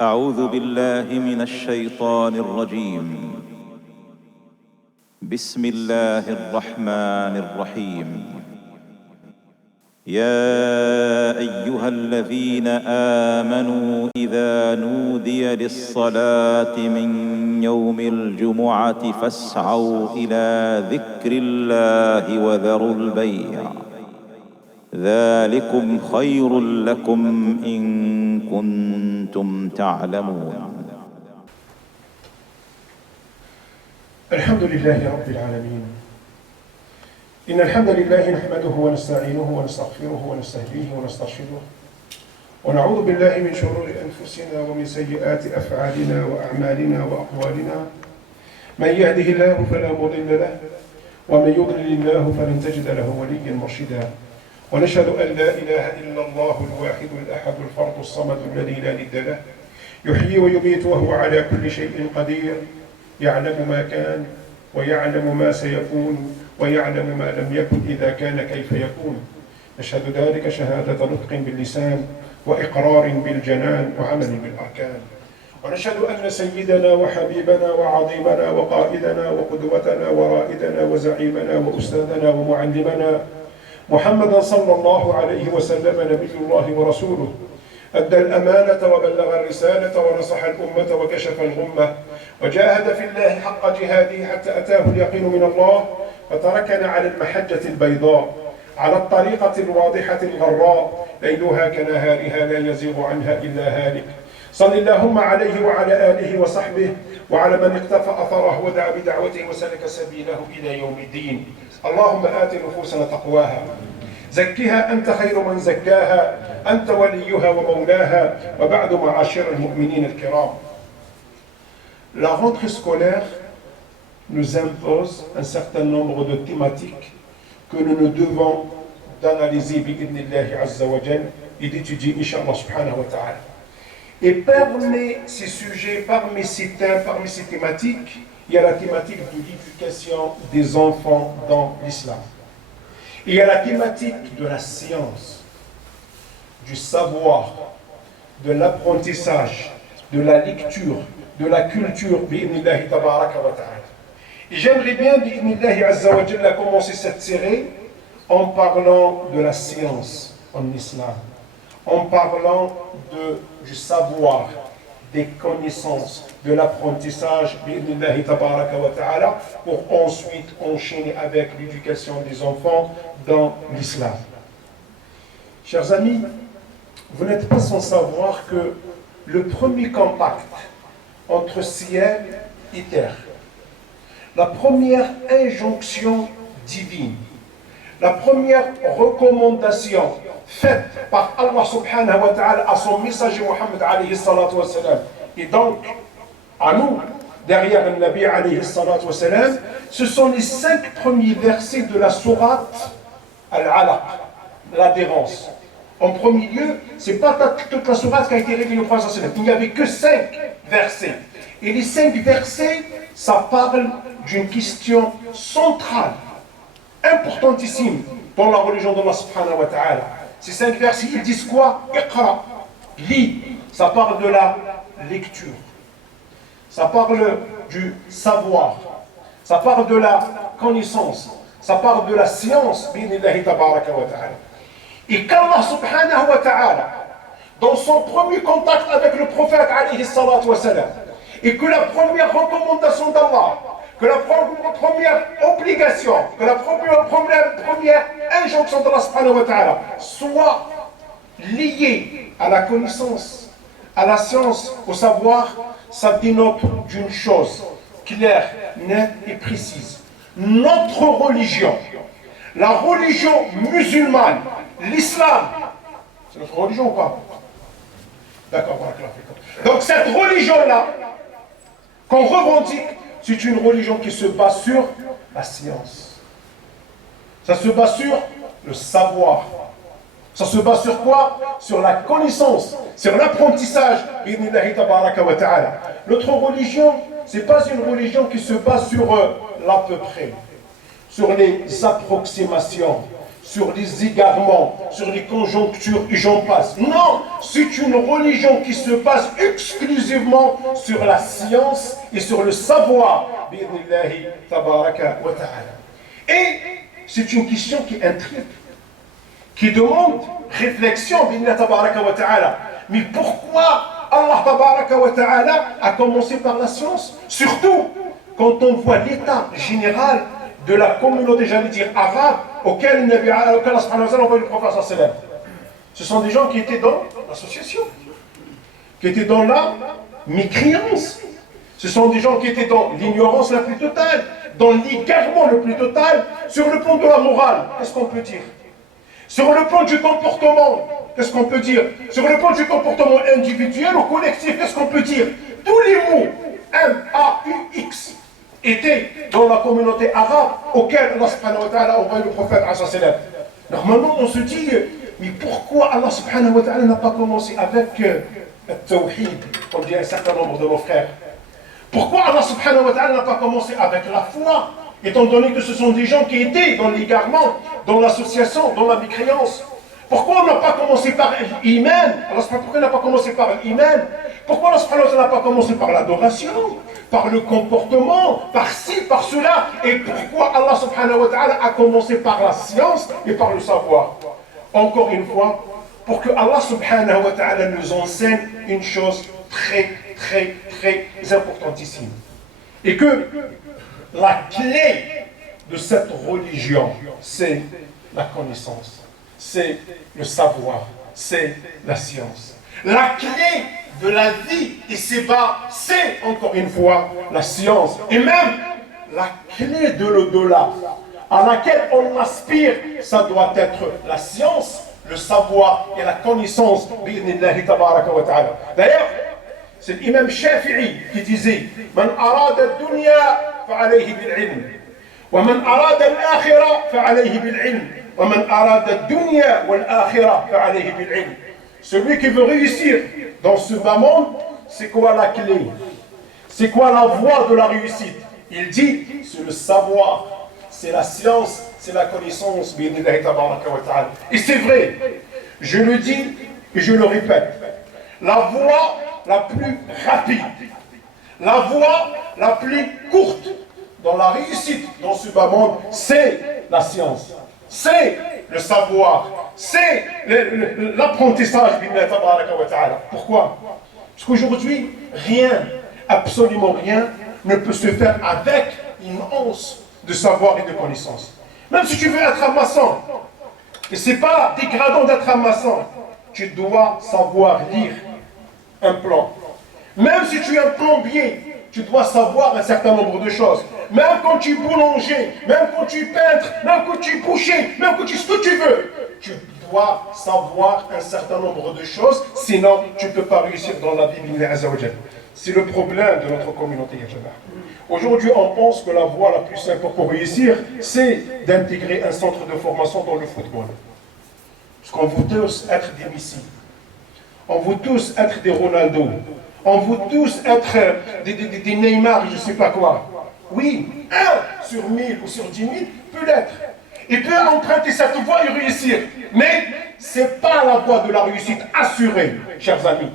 أعوذ بالله من الشيطان الرجيم. بسم الله الرحمن الرحيم. يا أيها الذين آمنوا إذا نودي للصلاة من يوم الجمعة فاسعوا إلى ذكر الله وذروا البيع ذلكم خير لكم إن كنتم تعلمون. الحمد لله رب العالمين. إن الحمد لله نحمده ونستعينه ونستغفره ونستهديه ونسترشده ونعوذ بالله من شرور أنفسنا ومن سيئات أفعالنا وأعمالنا وأقوالنا. من يهده الله فلا مضل له ومن يضلل الله فلن تجد له وليا مرشدا. ونشهد أن لا إله إلا الله الواحد الأحد الفرد الصمد الذي لا ند له يحيي ويميت وهو على كل شيء قدير. يعلم ما كان ويعلم ما سيكون ويعلم ما لم يكن إذا كان كيف يكون. نشهد ذلك شهادة نطق باللسان وإقرار بالجنان وعمل بالأركان. ونشهد أن سيدنا وحبيبنا وعظيمنا وقائدنا وقدوتنا ورائدنا وزعيمنا وأستاذنا ومعلمنا محمدا صلى الله عليه وسلم نبي الله ورسوله أدى الأمانة وبلغ الرسالة ونصح الأمة وكشف الغمة وجاهد في الله حق جهاده حتى أتاه اليقين من الله فتركنا على المحجة البيضاء على الطريقة الواضحة الغراء ليلها كنهارها لا يزيغ عنها إلا هالك. صل اللهم عليه وعلى آله وصحبه وعلى من اقتفى أثره ودعا بدعوته وسلك سبيله إلى يوم الدين. اللهم آت نفوسنا تقواها زكها أنت خير من زكاها أنت وليها ومولاها. وبعد معاشر المؤمنين الكرام. La rentrée scolaire nous impose un certain nombre de thématiques que nous devons d'analyser bi'idhnillahi azza wa jal et d'étudier inshallah subhanahu wa ta'ala. Et parmi ces sujets, parmi ces thèmes, parmi ces thématiques, il y a la thématique de l'éducation des enfants dans l'islam. Il y a la thématique de la science, du savoir, de l'apprentissage, de la lecture, de la culture, bi'idhnillahi tabaraka wa ta'ala. Et j'aimerais bien, bi'idhnillahi azza wa jalla, commencer cette série en parlant de la science en islam, en parlant du savoir, des connaissances, de l'apprentissage, bi'idhnillahi tabaraka wa ta'ala, pour ensuite enchaîner avec l'éducation des enfants dans l'islam. Chers amis, vous n'êtes pas sans savoir que le premier contact entre ciel et terre, la première injonction divine, la première recommandation faite par Allah subhanahu wa ta'ala à son messager Muhammad alayhi salatu wa salam, et donc à nous, derrière le Nabi alayhi salatu wa salam, ce sont les 5 premiers versets de la sourate Al-Alaq, l'adhérence. En premier lieu, ce n'est pas toute la sourate qui a été révélée au prophète sallallahu alayhi wa sallam. Il n'y avait que 5 versets. Et les 5 versets, ça parle d'une question centrale, importantissime dans la religion d'Allah subhanahu wa ta'ala. Ces 5 versets, ils disent quoi? Iqra, lis. Ça parle de la lecture. Ça parle du savoir. Ça parle de la connaissance. Ça parle de la science, bi'idhnillahi tabaraka wa ta'ala. Et qu'Allah subhanahu wa ta'ala, dans son premier contact avec le prophète alayhi salatu wa salam, et que la première recommandation d'Allah, que la première obligation, que la première injonction d'Allah subhanahu wa ta'ala soit liée à la connaissance, à la science, au savoir, ça dénote d'une chose claire, nette et précise. Notre religion, la religion musulmane, l'islam, c'est notre religion ou pas? D'accord, voilà. Donc cette religion-là, qu'on revendique, c'est une religion qui se base sur la science. Ça se base sur le savoir. Ça se base sur quoi? Sur la connaissance, sur l'apprentissage. Notre religion, ce n'est pas une religion qui se base sur l'à peu près, sur les approximations, sur les égarements, sur les conjonctures et j'en passe. Non, c'est une religion qui se base exclusivement sur la science et sur le savoir. Et c'est une question qui intrigue, qui demande réflexion. Mais pourquoi Allah a commencé par la science? Surtout quand on voit l'état général de la communauté, j'allais dire arabe, auquel Allah a envoyé le prophète sallallahu alayhi wa sallam. Ce sont des gens qui étaient dans l'association, qui étaient dans la mécréance. Ce sont des gens qui étaient dans l'ignorance la plus totale, dans l'égarement le plus total, sur le plan de la morale, qu'est-ce qu'on peut dire? Sur le plan du comportement, qu'est-ce qu'on peut dire? Sur le plan du comportement individuel ou collectif, qu'est-ce qu'on peut dire? Tous les mots M-A-U-X étaient dans la communauté arabe auquel Allah subhanahu wa ta'ala a envoyé le prophète. Normalement, on se dit, mais pourquoi Allah subhanahu wa ta'ala n'a pas commencé avec le tawhid, comme dit un certain nombre de nos frères? Pourquoi Allah subhanahu wa ta'ala n'a pas commencé avec la foi, étant donné que ce sont des gens qui étaient dans l'égarement, dans l'association, dans la mécréance? Pourquoi on n'a pas commencé par l'iman? Pourquoi on n'a pas commencé par l'iman? Pourquoi Allah n'a pas commencé par l'adoration, par le comportement, par ci, par cela? Et pourquoi Allah subhanahu wa ta'ala a commencé par la science et par le savoir? Encore une fois, pour que Allah subhanahu wa ta'ala nous enseigne une chose très, très, très importantissime. Et que la clé de cette religion, c'est la connaissance, c'est le savoir, c'est la science. La clé de la vie ici-bas, c'est encore une fois la science. Et même la clé de l'au-delà, à laquelle on aspire, ça doit être la science, le savoir et la connaissance. D'ailleurs, c'est l'imam Shafi'i qui disait Man arada ad-dunya fa'alayhi bil-ilm wa man arada al-akhirah fa'alayhi bil-ilm wa man arada ad-dunya wal-akhirah fa'alayhi bil-ilm. Celui qui veut réussir dans ce bas monde, c'est quoi la clé? C'est quoi la voie de la réussite? Il dit, c'est le savoir, c'est la science, c'est la connaissance. Et c'est vrai, je le dis et je le répète, la voie la plus rapide, la voie la plus courte dans la réussite dans ce bas monde, c'est la science, c'est le savoir, c'est l'apprentissage. Pourquoi? Parce qu'aujourd'hui, rien, absolument rien, ne peut se faire avec une once de savoir et de connaissance. Même si tu veux être un maçon, et ce n'est pas dégradant d'être un maçon, tu dois savoir lire un plan. Même si tu es un plombier, tu dois savoir un certain nombre de choses. Même quand tu es boulanger, même quand tu es peintre, même quand tu es boucher, même quand tu es ce que tu veux, tu dois savoir un certain nombre de choses, sinon tu ne peux pas réussir dans la vie. C'est le problème de notre communauté. Aujourd'hui, on pense que la voie la plus simple pour réussir, c'est d'intégrer un centre de formation dans le football. Parce qu'on veut tous être des Messi, on veut tous être des Ronaldo, on veut tous être des Neymar, je ne sais pas quoi. Oui, 1 sur 1000 ou sur 10 000 peut l'être. Il peut emprunter cette voie et réussir. Mais ce n'est pas la voie de la réussite assurée, chers amis.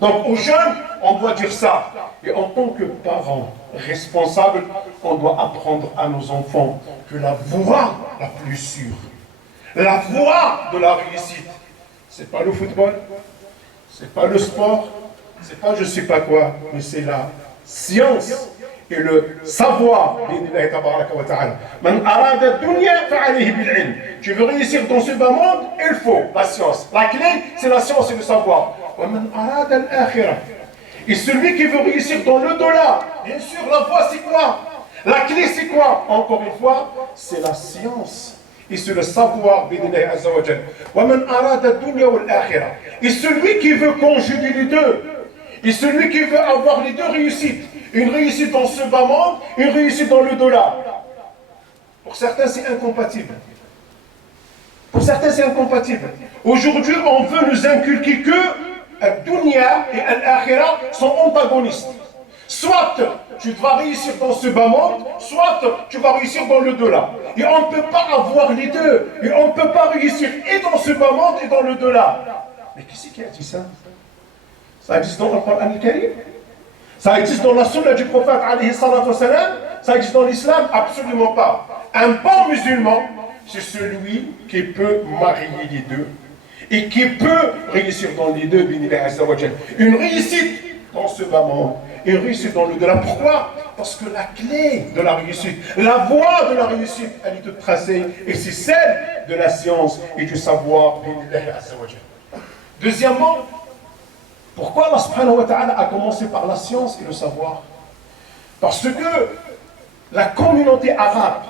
Donc aux jeunes, on doit dire ça. Et en tant que parents responsables, on doit apprendre à nos enfants que la voie la plus sûre, la voie de la réussite, ce n'est pas le football, ce n'est pas le sport, ce n'est pas je ne sais pas quoi, mais c'est la science et le savoir. Tu veux réussir dans ce bas monde, il faut la science. La clé, c'est la science et le savoir. Et celui qui veut réussir dans l'au-delà, bien sûr, la voie c'est quoi? La clé c'est quoi? Encore une fois, c'est la science et c'est le savoir. Et celui qui veut conjuguer les deux, et celui qui veut avoir les deux réussites, une réussite dans ce bas monde, une réussite dans l'au-delà. Pour certains, c'est incompatible. Pour certains, c'est incompatible. Aujourd'hui, on veut nous inculquer que le dunya et l'akhirah sont antagonistes. Soit tu vas réussir dans ce bas monde, soit tu vas réussir dans le delà. Et on ne peut pas avoir les deux. Et on ne peut pas réussir et dans ce bas monde et dans le delà. Mais qui c'est qui a dit ça? Ça existe dans le Coran al-Karim? Ça existe dans la sunna du prophète alayhi salatu wassalam? Ça existe dans l'islam? Absolument pas. Un bon musulman, c'est celui qui peut marier les deux et qui peut réussir dans les deux, une réussite dans ce bas monde, une réussite dans le delà. Pourquoi? Parce que la clé de la réussite, la voie de la réussite, elle est toute tracée, et c'est celle de la science et du savoir. Deuxièmement, pourquoi Allah subhanahu wa ta'ala a commencé par la science et le savoir? Parce que la communauté arabe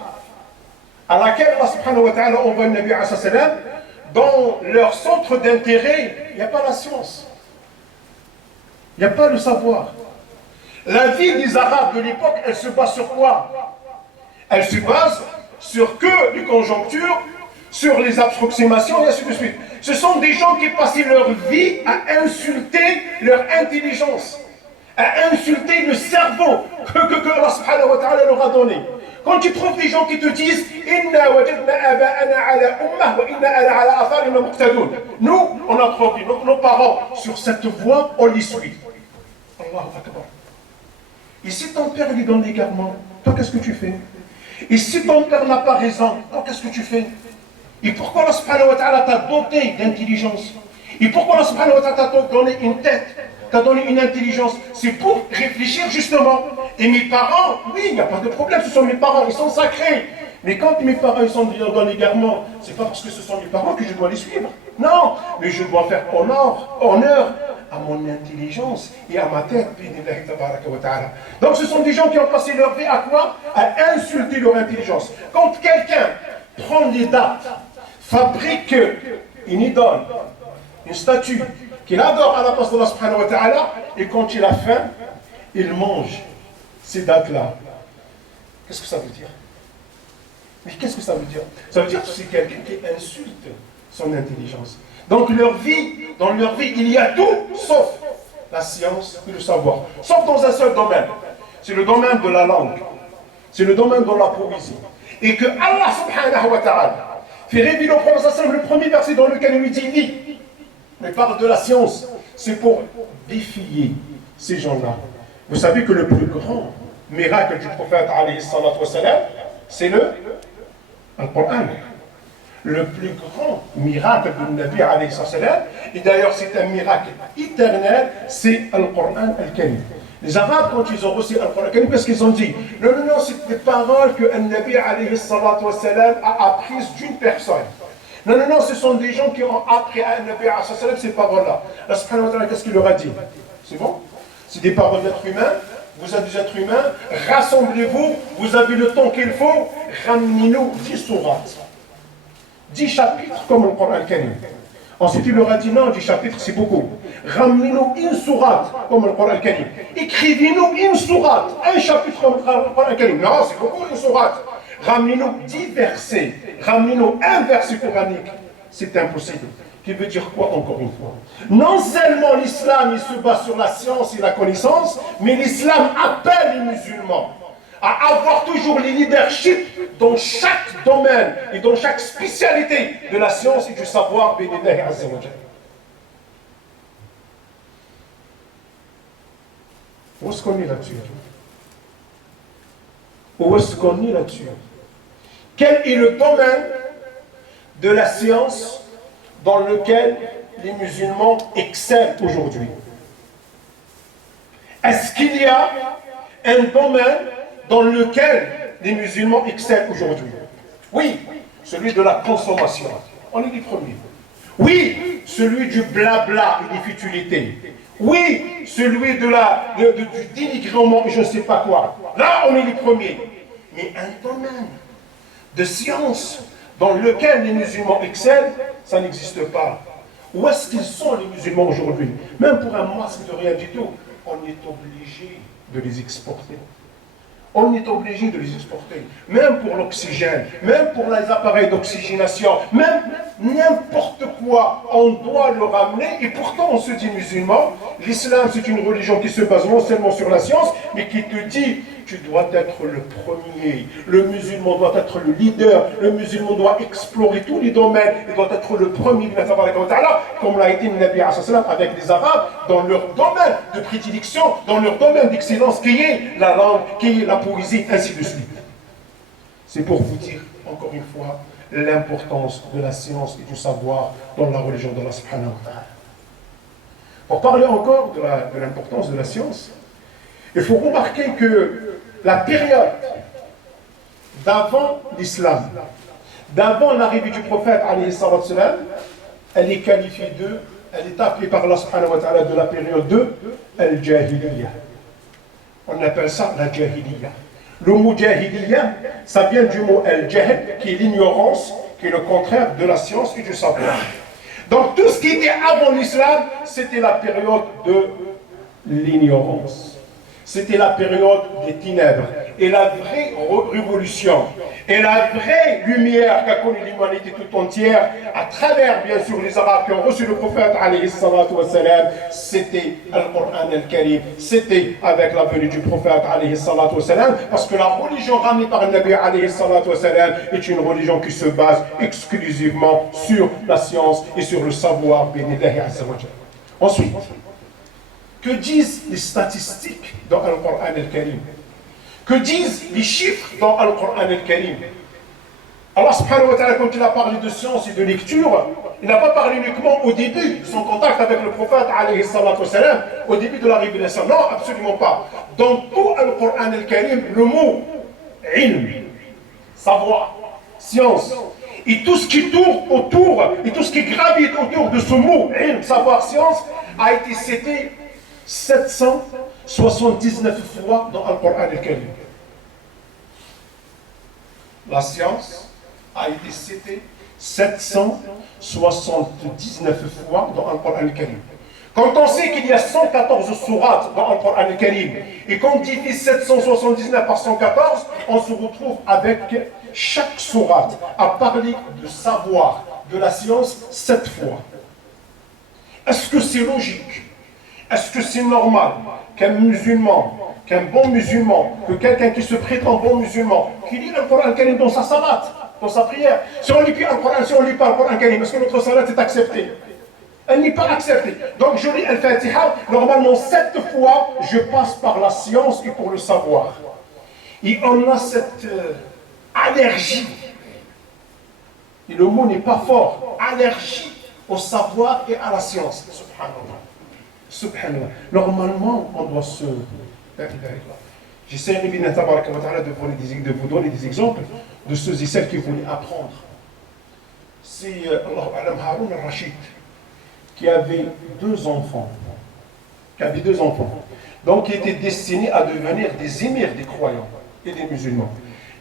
à laquelle Allah subhanahu wa ta'ala envoie le Nabi alayhi salam, dans leur centre d'intérêt, il n'y a pas la science. Il n'y a pas le savoir. La vie des Arabes de l'époque, elle se base sur quoi? Elle se base sur que les conjonctures, sur les approximations et ainsi de suite. Ce sont des gens qui passaient leur vie à insulter leur intelligence, à insulter le cerveau que Allah subhanahu wa ta'ala leur a donné. Quand tu trouves des gens qui te disent Inna wajadna aba'ana ala ummah wa inna ala atharina muqtadun. Nous, on a trouvé nos parents sur cette voie, on les suit. Allahu Akbar. Et si ton père lui donne l'égarement, toi qu'est-ce que tu fais? Et si ton père n'a pas raison, toi qu'est-ce que tu fais? Et pourquoi Allah subhanahu wa ta'ala t'a doté d'intelligence? Et pourquoi Allah subhanahu wa ta'ala t'a donné une tête, t'a donné une intelligence? C'est pour réfléchir justement. Et mes parents, oui, il n'y a pas de problème, ce sont mes parents, ils sont sacrés. Mais quand mes parents ils sont dans l'égarement, c'est pas parce que ce sont mes parents que je dois les suivre. Non, mais je dois faire honneur à mon intelligence et à ma tête. Donc ce sont des gens qui ont passé leur vie à quoi? À insulter leur intelligence. Quand quelqu'un prend les dates, fabrique une idole, une statue, qu'il adore à la place de Allah subhanahu wa ta'ala, et quand il a faim, il mange ces dates-là. Qu'est-ce que ça veut dire? Mais qu'est-ce que ça veut dire? Ça veut dire que c'est quelqu'un qui insulte son intelligence. Donc dans leur vie, il y a tout sauf la science et le savoir. Sauf dans un seul domaine. C'est le domaine de la langue. C'est le domaine de la poésie. Et que Allah subhanahu wa ta'ala fait révéler au prophète le premier verset dans lequel il lui dit lis. Mais parle de la science. C'est pour défier ces gens-là. Vous savez que le plus grand miracle du prophète alayhi salatu wa salam, c'est le Coran. Le plus grand miracle du Nabi alayhi salam, et d'ailleurs c'est un miracle éternel, c'est le Coran al-Karim. Les Arabes, quand ils ont reçu le Coran al-Karim, qu'est-ce qu'ils ont dit? Non, c'est des paroles que le Nabi alayhi salam a apprises d'une personne. Non, ce sont des gens qui ont appris à Nabi alayhi salam ces paroles-là. Allah subhanahu wa ta'ala, qu'est-ce qu'il leur a dit? C'est bon? C'est des paroles d'êtres humains. Vous êtes des êtres humains, rassemblez-vous, vous avez le temps qu'il faut, ramenez-nous 10 sourates. 10 chapitres comme le Coran al-Karim. Ensuite, il leur a dit non, 10 chapitres c'est beaucoup. Ramenez-nous une sourate comme le Coran al-Karim. Écrivez-nous une sourate, un chapitre comme le Coran al-Karim. Non, c'est beaucoup une sourate. Ramenez-nous 10 versets, ramenez-nous un verset coranique. C'est impossible. Qui veut dire quoi encore une fois? Non seulement l'islam il se base sur la science et la connaissance, mais l'islam appelle les musulmans à avoir toujours les leaderships dans chaque domaine et dans chaque spécialité de la science et du savoir. Où est-ce qu'on est là-dessus? Où est-ce qu'on est là-dessus? Quel est le domaine de la science dans lequel les musulmans excellent aujourd'hui? Est-ce qu'il y a un domaine dans lequel les musulmans excellent aujourd'hui? Oui, celui de la consommation. On est les premiers. Oui, celui du blabla et des futilités. Oui, celui du dénigrement et je ne sais pas quoi. Là, on est les premiers. Mais un domaine de science dans lequel les musulmans excellent, ça n'existe pas. Où est-ce qu'ils sont les musulmans aujourd'hui? Même pour un masque de rien du tout, on est obligé de les exporter. on est obligé de les exporter, même pour l'oxygène, même pour les appareils d'oxygénation, même n'importe quoi, on doit le ramener, et pourtant on se dit musulman. L'islam, c'est une religion qui se base non seulement sur la science, mais qui te dit, tu dois être le premier, le musulman doit être le leader, le musulman doit explorer tous les domaines, il doit être le premier, comme l'a été le Nabi avec les Arabes, dans leur domaine de prédilection, dans leur domaine d'excellence, qui est la langue, qui est la poésie, ainsi de suite. C'est pour vous dire, encore une fois, l'importance de la science et du savoir dans la religion d'Allah subhanahu wa ta'ala. Pour parler encore de l'importance de la science, il faut remarquer que la période d'avant l'islam, d'avant l'arrivée du prophète, elle est qualifiée elle est appelée par Allah subhanahu wa ta'ala de la période de Al-Jahiliya. On appelle ça la Jahiliya. Le mot Jahiliya, ça vient du mot Al-Jahl, qui est l'ignorance, qui est le contraire de la science et du savoir. Donc tout ce qui était avant l'islam, c'était la période de l'ignorance. C'était la période des ténèbres. Et la vraie révolution, et la vraie lumière qu'a connue l'humanité tout entière, à travers bien sûr les Arabes qui ont reçu le prophète, c'était Al-Qur'an al-Karim, c'était avec la venue du prophète, parce que la religion ramenée par le Nabi est une religion qui se base exclusivement sur la science et sur le savoir. Ensuite, que disent les statistiques dans Al-Qur'an al-Karim? Que disent les chiffres dans Al-Qur'an al-Karim? Allah subhanahu wa ta'ala, quand il a parlé de science et de lecture, il n'a pas parlé uniquement au début de son contact avec le prophète, au début de la révélation. Non, absolument pas. Dans tout Al-Qur'an al-Karim, le mot ilm, savoir, science, et tout ce qui tourne autour, et tout ce qui gravite autour de ce mot ilm, savoir, science, a été cité 779 fois dans Al-Qur'an al-Karim. La science a été citée 779 fois dans Al-Qur'an al-Karim. Quand on sait qu'il y a 114 sourates dans Al-Qur'an al-Karim, et qu'on divise 779 par 114, on se retrouve avec chaque sourate à parler de savoir, de la science, 7 fois. Est-ce que c'est logique? Est-ce que c'est normal qu'un musulman, qu'un bon musulman, que quelqu'un qui se prétend bon musulman, qui lit le Coran al-Karim dans sa salat, dans sa prière, si on lit pas le Coran al-Karim, est-ce que notre salat est acceptée? Elle n'est pas acceptée. Donc je lis Al-Fatiha, normalement 7 fois, je passe par la science et pour le savoir. Et on a cette allergie, et le mot n'est pas fort, allergie au savoir et à la science. Subhanallah. Subhanallah. Normalement, on doit se... J'essaie de vous donner des exemples de ceux et celles qui voulaient apprendre. C'est Haroun al-Rachid qui avait 2 enfants. Donc, qui étaient destinés à devenir des émirs des croyants et des musulmans.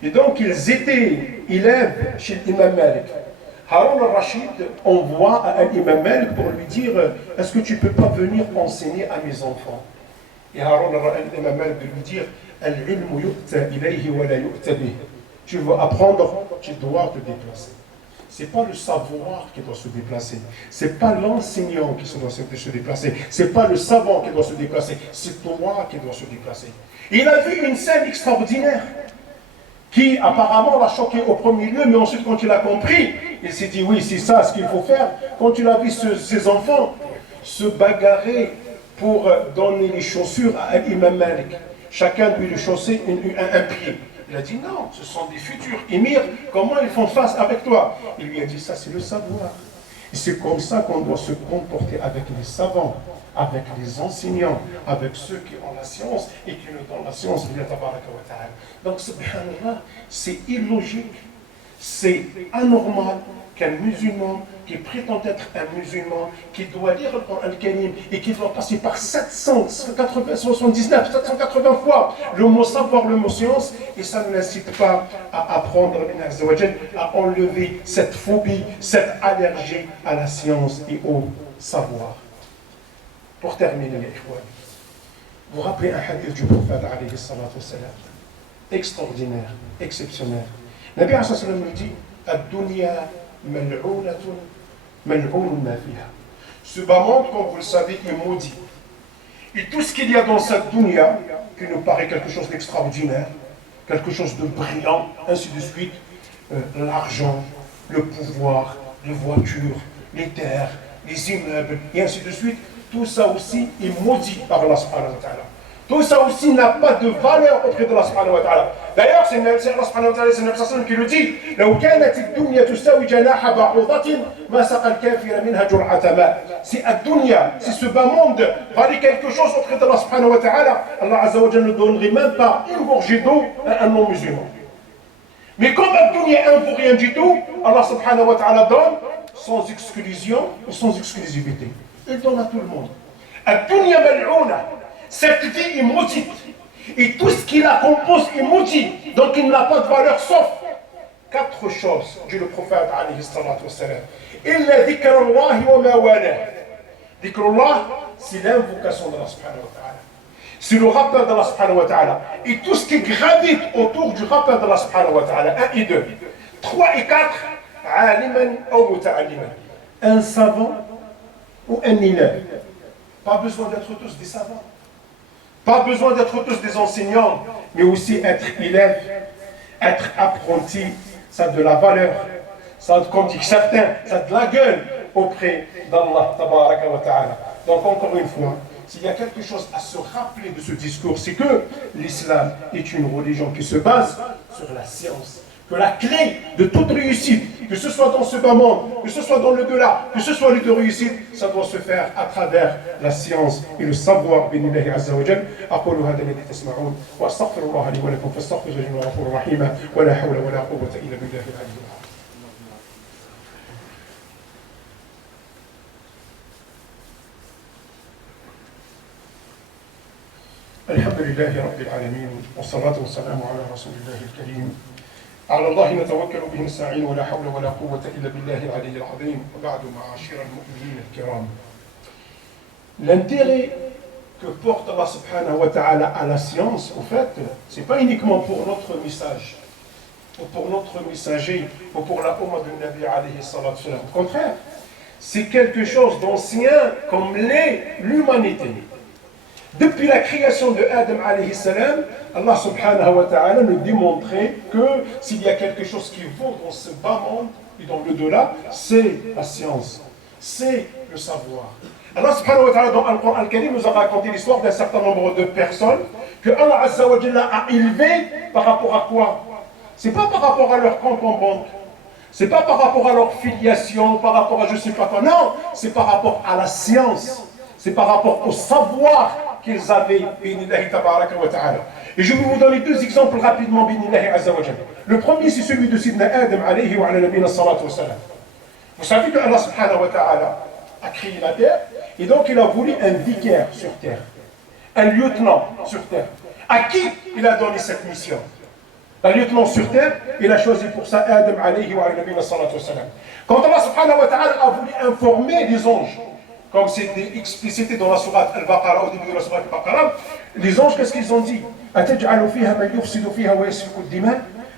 Et donc, ils étaient élèves chez l'imam Malik. Haroun al-Rachid envoie à l'imam Malik pour lui dire « Est-ce que tu ne peux pas venir enseigner à mes enfants ?» Et Haroun al-Imam Malik de lui dire « Al-ilmu yu'ta ilayhi wa la yu'ta bih » Tu veux apprendre, tu dois te déplacer. Ce n'est pas le savoir qui doit se déplacer. Ce n'est pas l'enseignant qui doit se déplacer. Ce n'est pas le savant qui doit se déplacer. C'est toi qui dois se déplacer. Et il a vu une scène extraordinaire qui apparemment l'a choqué au premier lieu, mais ensuite quand il a compris, il s'est dit oui, c'est ça ce qu'il faut faire. Quand il a vu ses enfants se bagarrer pour donner les chaussures à l'imam Malik, chacun lui lui chausser un pied. Il a dit non, ce sont des futurs émirs, comment ils font face avec toi? Il lui a dit ça, c'est le savoir. Et c'est comme ça qu'on doit se comporter avec les savants, avec les enseignants, avec ceux qui ont la science et qui nous donnent la science. Donc, subhanallah, c'est illogique, c'est anormal qu'un musulman qui prétend être un musulman, qui doit lire le Coran al-Karim et qui doit passer par 780 fois le mot savoir, le mot science, et ça ne l'incite pas à apprendre, à enlever cette phobie, cette allergie à la science et au savoir. Pour terminer, mes frères, vous rappelez un hadith du prophète, alayhi salatu wassalam. extraordinaire, exceptionnelle. Nabi sallallahu alayhi wa sallam dit Ad-dunya mal'ounatun mal'ounun ma fiha. Ce bas monde, comme vous le savez, est maudit. Et tout ce qu'il y a dans cette dunya, qui nous paraît quelque chose d'extraordinaire, quelque chose de brillant, ainsi de suite, l'argent, le pouvoir, les voitures, les terres, les immeubles, et ainsi de suite, tout ça aussi est maudit par Allah subhanahu wa ta'ala. Tout ça aussi n'a pas de valeur auprès de Allah subhanahu wa ta'ala. D'ailleurs, c'est Allah subhanahu wa ta'ala, c'est Nabi sallallahu qui le dit لو كانت الدنيا تساوي جناح بعوضة ما سقى الكافر منها جرعة ماء. Si الدنيا, si ce bas monde valait quelque chose auprès de Allah subhanahu wa ta'ala, Allah azza wa jalla ne donnerait même pas une gorgée d'eau à un non-musulman. Mais comme الدنيا ne vaut rien du tout, Allah subhanahu wa ta'ala donne sans exclusion et sans exclusivité. Il donne à tout le monde. الدنيا ملعونة. Cette vie est maudite. Et tout ce qui la compose est maudit. Donc il n'a pas de valeur sauf 4 choses, dit le prophète alayhi salatu wassalam. Illa dhikrullah wa ma wala. Dhikrullah, c'est l'invocation d'Allah subhanahu wa ta'ala. C'est le rappel d'Allah subhanahu wa ta'ala. Et tout ce qui gravite autour du rappel d'Allah subhanahu wa ta'ala. 1 et 2. 3 et 4. Aliman ou muta'alliman. Un savant ou un élève. Pas besoin d'être tous des savants. Pas besoin d'être tous des enseignants, mais aussi être élève, être apprenti, ça a de la valeur, ça a, comme dit certains, ça a de la gueule auprès d'Allah tabaraka wa ta'ala. Donc encore une fois, s'il y a quelque chose à se rappeler de ce discours, c'est que l'islam est une religion qui se base sur la science. Que la clé de toute réussite, que ce soit dans ce bas monde, que ce soit dans le delà, que ce soit les deux réussites, ça doit se faire à travers la science et le savoir. Binillahi azza wa jal. أقول هذا الذي تسمعون وأستغفر الله لي ولكم فاستغفروه إنه غفور رحيم ولا حول ولا قوة إلا بالله العلي العظيم. الحمد لله رب العالمين والصلاة والسلام على رسول الله الكريم. على الله نتوكل به نستعين ولا حول ولا قوة إلا بالله العلي العظيم. وبعد معاشر المؤمنين الكرام. L'intérêt que porte Allah subhanahu wa ta'ala à la science, au fait, c'est pas uniquement pour notre message, ou pour notre messager, ou pour la Ummah du Nabi alayhi salatu wa. Au contraire, c'est quelque chose d'ancien comme l'est l'humanité. Depuis la création de Adam alayhi salam, Allah subhanahu wa ta'ala nous démontrait que s'il y a quelque chose qui vaut dans ce bas monde et dans le delà, c'est la science, c'est le savoir. Allah subhanahu wa ta'ala dans le Coran al-Karim nous a raconté l'histoire d'un certain nombre de personnes que Allah azza wa jalla a élevées par rapport à quoi? C'est pas par rapport à leur compte en banque, c'est pas par rapport à leur filiation, par rapport à je sais pas quoi, non, c'est par rapport à la science, c'est par rapport au savoir qu'ils avaient, binillahi tabaraka wa ta'ala. Et je vais vous donner 2 exemples rapidement, binillahi azza wa jalla. Le premier, c'est celui de Sidna Adam alayhi wa ala nabina salatu wa salam. Vous savez que Allah subhanahu wa ta'ala a créé la terre, et donc il a voulu un vicaire sur terre, un lieutenant sur terre. À qui il a donné cette mission? Un lieutenant sur terre, il a choisi pour ça Adam alayhi wa ala nabina salatu wa salam. Quand Allah subhanahu wa ta'ala a voulu informer les anges, comme c'était explicité dans la sourate Al-Baqarah, au début de la sourate Al-Baqarah, les anges, qu'est-ce qu'ils ont dit?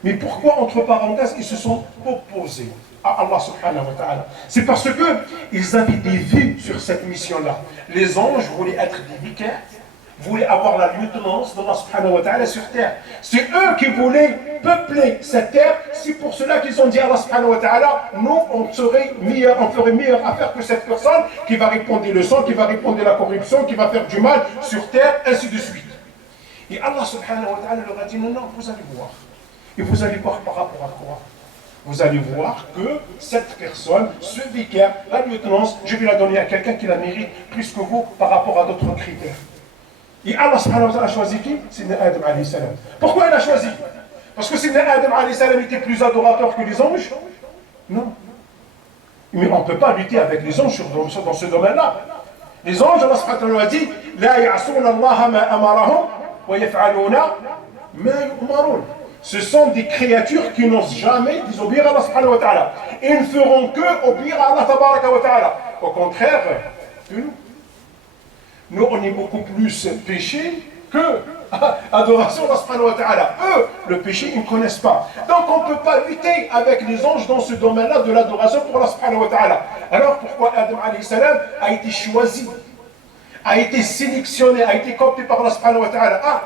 Mais pourquoi, entre parenthèses, ils se sont opposés à Allah subhanahu wa ta'ala? C'est parce qu'ils avaient des vues sur cette mission-là. Les anges voulaient être des vicaires, voulaient avoir la lieutenance d'Allah subhanahu wa ta'ala sur terre. C'est eux qui voulaient peupler cette terre. C'est pour cela qu'ils ont dit à Allah subhanahu wa ta'ala, nous on ferait meilleure affaire que cette personne qui va répandre le sang, qui va répandre la corruption, qui va faire du mal sur terre, ainsi de suite. Et Allah subhanahu wa ta'ala leur a dit, non, vous allez voir. Et vous allez voir par rapport à quoi? Vous allez voir que cette personne, ce vicaire, la lieutenance, je vais la donner à quelqu'un qui la mérite plus que vous par rapport à d'autres critères. Et Allah subhanahu wa ta'ala a choisi qui? Sidna Adam alayhi salam. Pourquoi il a choisi? Parce que Sidna Adam alayhi salam était plus adorateur que les anges? Non. Mais on ne peut pas lutter avec les anges dans ce domaine-là. Les anges, Allah subhanahu wa ta'ala a dit La ya'asuna Allah ma amarahum wa yaf'aluna ma yu'marun. Ce sont des créatures qui n'osent jamais désobéir à Allah subhanahu wa ta'ala. Et ne feront que obéir à Allah tabaraka wa ta'ala. Au contraire que nous. Nous, on est beaucoup plus péchés que adoration Allah subhanahu wa ta'ala. Eux, le péché, ils ne connaissent pas. Donc on ne peut pas lutter avec les anges dans ce domaine-là de l'adoration pour Allah subhanahu wa ta'ala. Alors pourquoi Adam alayhi salam a été choisi, a été sélectionné, a été coopté par Allah subhanahu wa ta'ala? Ah,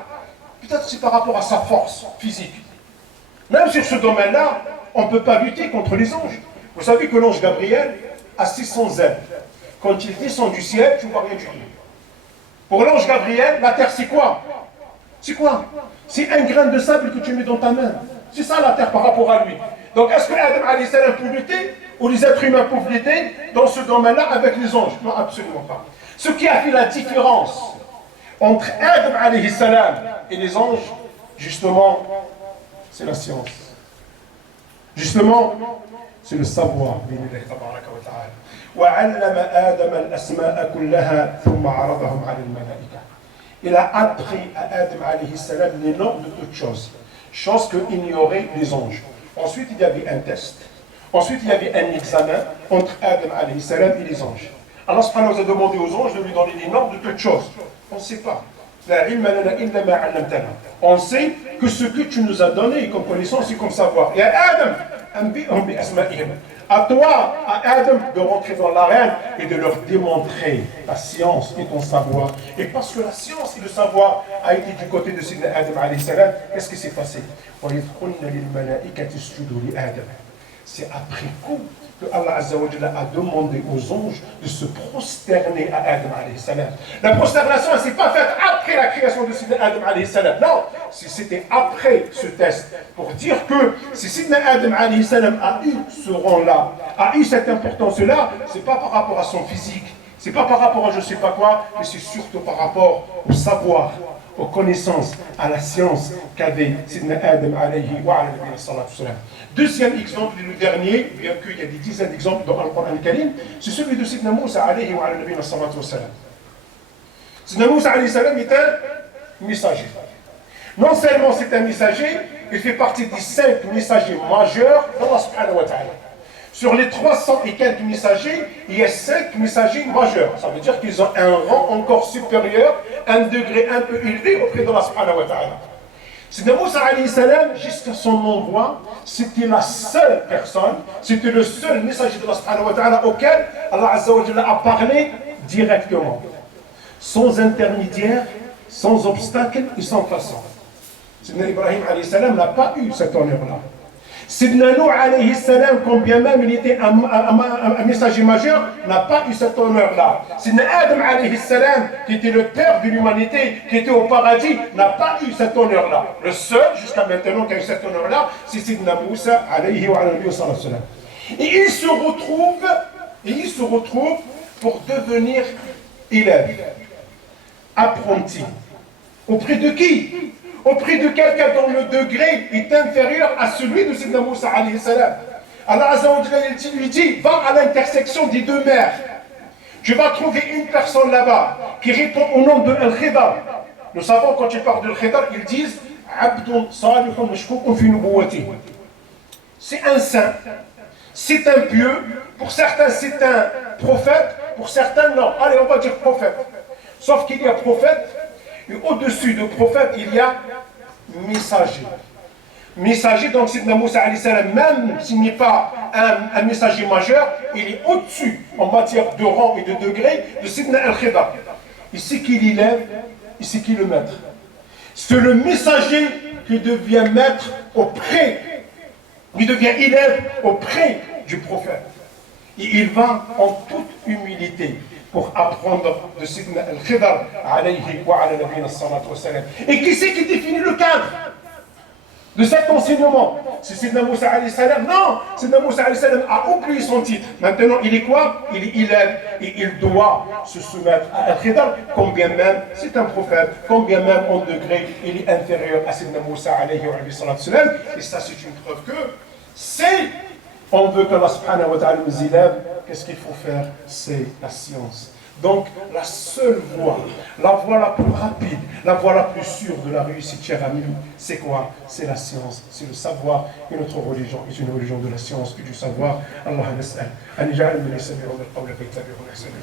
peut-être c'est par rapport à sa force physique. Même sur ce domaine-là, on ne peut pas lutter contre les anges. Vous savez que l'ange Gabriel a 600 ailes. Quand il descend du ciel, tu ne vois rien du tout. Pour l'ange Gabriel, la terre c'est quoi? C'est quoi? C'est un grain de sable que tu mets dans ta main. C'est ça la terre par rapport à lui. Donc est-ce que Adam alayhi salam peut lutter, ou les êtres humains peuvent lutter dans ce domaine-là avec les anges? Non, absolument pas. Ce qui a fait la différence entre Adam alayhi salam et les anges, justement, c'est la science. Justement, c'est le savoir. Il a appris à Adam alayhi salam les noms de toutes choses, chose que ignoraient les anges. Ensuite, il y avait un test. Ensuite, il y avait un examen entre Adam alayhi salam et les anges. Allah subhanahu wa ta'ala a demandé aux anges de lui donner les noms de toutes choses. On ne sait pas. On sait que ce que tu nous as donné comme connaissance, c'est comme savoir. Et à Adam, à toi, à Adam, de rentrer dans l'arène et de leur démontrer la science et ton savoir. Et parce que la science et le savoir a été du côté de Sidna Adam alayhi salam, qu'est-ce qui s'est passé? C'est après coup que Allah Azza wa Jalla a demandé aux anges de se prosterner à Adam alayhi salam. La prosternation, elle ne s'est pas faite après la création de Sidna Adam alayhi salam. Non, c'était après ce test. Pour dire que si Sidna Adam alayhi salam a eu ce rang-là, a eu cette importance-là, ce n'est pas par rapport à son physique, ce n'est pas par rapport à je ne sais pas quoi, mais c'est surtout par rapport au savoir, aux connaissances, à la science qu'avait Sidna Adam alayhi wa salam. Deuxième exemple, et le dernier, bien qu'il y a des dizaines d'exemples dans le Coran al-Karim, c'est celui de Sidna Moussa alayhi wa salam. Sidna Moussa alayhi salam est un messager. Non seulement c'est un messager, il fait partie des 5 messagers majeurs d'Allah subhanahu wa ta'ala. Sur les 300 et quelques messagers, il y a 5 messagers majeurs. Ça veut dire qu'ils ont un rang encore supérieur, un degré un peu élevé auprès d'Allah subhanahu wa ta'ala. Sidna Moussa alayhi salam, jusqu'à son envoi, c'était la seule personne, c'était le seul messager d'Allah subhanahu wa ta'ala auquel Allah Azza wa Jalla a parlé directement. Sans intermédiaire, sans obstacle et sans façon. Sidna Ibrahim alayhi salam n'a pas eu cet honneur-là. Sidna Nuh alayhi salam, quand bien même il était un messager majeur, n'a pas eu cet honneur-là. Sidna Adam alayhi salam, qui était le père de l'humanité, qui était au paradis, n'a pas eu cet honneur-là. Le seul, jusqu'à maintenant, qui a eu cet honneur-là, c'est Sidna Moussa alayhi wa salam. Et il se retrouve pour devenir élève, apprenti. Auprès de qui? Auprès de quelqu'un dont le degré est inférieur à celui de Sidna Moussa alayhi salam. Allah Azza wa Jalla lui dit, va à l'intersection des deux mers. Tu vas trouver une personne là-bas qui répond au nom de Al-Khidar. Nous savons quand ils parlent de Al-Khidar, ils disent Abdun salihun mashkoukun fi nubuwati. C'est un saint, c'est un pieux. Pour certains, c'est un prophète. Pour certains, non. Allez, on va dire prophète. Sauf qu'il y a prophète. Et au-dessus de prophète, il y a messager. Messager, donc Sidna Moussa alayhi salam, même s'il n'est pas un messager majeur, il est au-dessus en matière de rang et de degré de Sidna al-Khidar. Ici qu'il élève, ici qu'il le maître. C'est le messager qui devient maître auprès, il devient élève auprès du prophète. Et il va en toute humilité pour apprendre de Sidna al-Khidar alayhi wa ala nabiyina salatu wa salam. Et qui c'est qui définit le cadre de cet enseignement? C'est Sidna Moussa alayhi salam? Non, Sidna Moussa alayhi salam a oublié son titre. Maintenant, il est quoi? Il est élève et il doit se soumettre à al-Khidar, combien même c'est un prophète, combien même en degré il est inférieur à Sidna Moussa alayhi wa salam. Et ça, c'est une preuve que on veut que Allah subhanahu wa ta'ala nous élève. Qu'est-ce qu'il faut faire? C'est la science. Donc, la seule voie, la voie la plus rapide, la voie la plus sûre de la réussite, chers amis, c'est quoi? C'est la science, c'est le savoir. Et notre religion est une religion de la science et du savoir. Allah nas'al an yaj'al min yastami'una al-qawla fayattabi'una ahsana.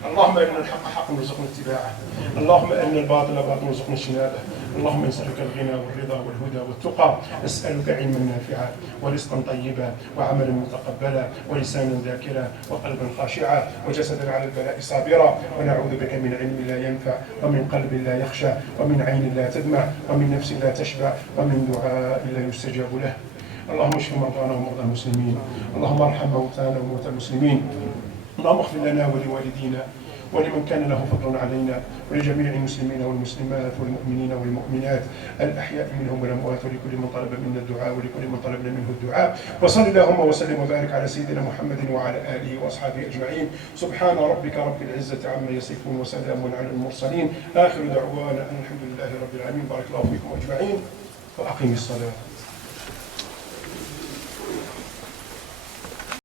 اللهم ارنا الحق حقا وارزقنا اتباعه، اللهم ارنا الباطل باطلا وارزقنا اجتنابه، اللهم نسألك الغنى والرضا والهدى والتقى، نسألك علما نافعا ورزقا طيبا وعملا متقبلا ولسانا ذاكرا وقلبا خاشعا وجسدا على البلاء صابرا، ونعوذ بك من علم لا ينفع ومن قلب لا يخشى ومن عين لا تدمع ومن نفس لا تشبع ومن دعاء لا يستجاب له. اللهم اشف مرضانا ومرضى المسلمين، اللهم ارحم موتانا وموتى المسلمين، اللهم اغفر لنا ولوالدينا ولمن كان له فضل علينا ولجميع المسلمين والمسلمات والمؤمنين والمؤمنات الأحياء منهم والأموات، ولكل من طلب منا الدعاء ولكل من طلبنا منه الدعاء. وصل اللهم وسلم وبارك على سيدنا محمد وعلى آله وأصحابه أجمعين. سبحان ربك رب العزة عما يصفون وسلام على المرسلين. آخر دعوانا أن الحمد لله رب العالمين. بارك الله فيكم أجمعين وأقم الصلاة.